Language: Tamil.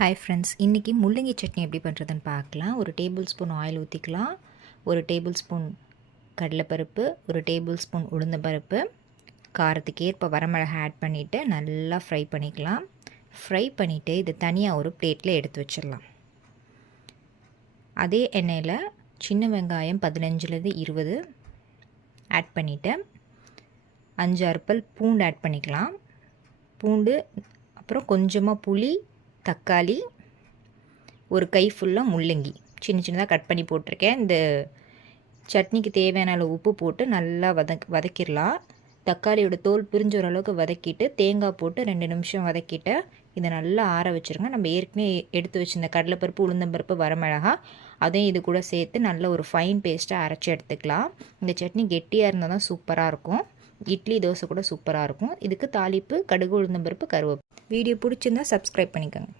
ஹாய் ஃப்ரெண்ட்ஸ், இன்றைக்கி முள்ளங்கி சட்னி எப்படி பண்ணுறதுன்னு பார்க்கலாம். ஒரு டேபிள் ஸ்பூன் ஆயில் ஊற்றிக்கலாம். ஒரு டேபிள் ஸ்பூன் கடலைப்பருப்பு, ஒரு டேபிள் ஸ்பூன் உளுந்தம்பருப்பு, காரத்துக்கு ஏற்ப வரமிளகா ஆட் பண்ணிவிட்டு நல்லா ஃப்ரை பண்ணிக்கலாம். ஃப்ரை பண்ணிவிட்டு இது தனியாக ஒரு பிளேட்டில் எடுத்து வச்சிடலாம். அதே எண்ணெயில் சின்ன வெங்காயம் 15லேருந்து 20 ஆட் பண்ணிவிட்டு 5-6 பல் பூண்டு ஆட் பண்ணிக்கலாம். பூண்டு, அப்புறம் கொஞ்சமாக புளி, தக்காளி, ஒரு கை ஃபுல்லாக முள்ளங்கி சின்ன சின்னதாக கட் பண்ணி போட்டிருக்கேன். இந்த சட்னிக்கு தேவையான அளவு உப்பு போட்டு நல்லா வதக்கிடலாம். தக்காளியோட தோல் பிரிஞ்ச ஓரளவுக்கு வதக்கிட்டு தேங்காய் போட்டு 2 நிமிஷம் வதக்கிட்டு இதை நல்லா ஆற வச்சுருங்க. நம்ம ஏற்கனவே எடுத்து வச்சுருந்த கடலைப்பருப்பு, உளுந்தம்பருப்பு, வரமிளகா அதையும் இது கூட சேர்த்து நல்ல ஒரு ஃபைன் பேஸ்ட்டாக அரைச்சி எடுத்துக்கலாம். இந்த சட்னி கெட்டியாக இருந்தால் தான் சூப்பராக இருக்கும். இட்லி, தோசை கூட சூப்பராக இருக்கும். இதுக்கு தாளிப்பு கடுகு, உளுந்தம்பருப்பு, கருவேப்பிலை. வீடியோ பிடிச்சிருந்தா சப்ஸ்கிரைப் பண்ணிக்கோங்க.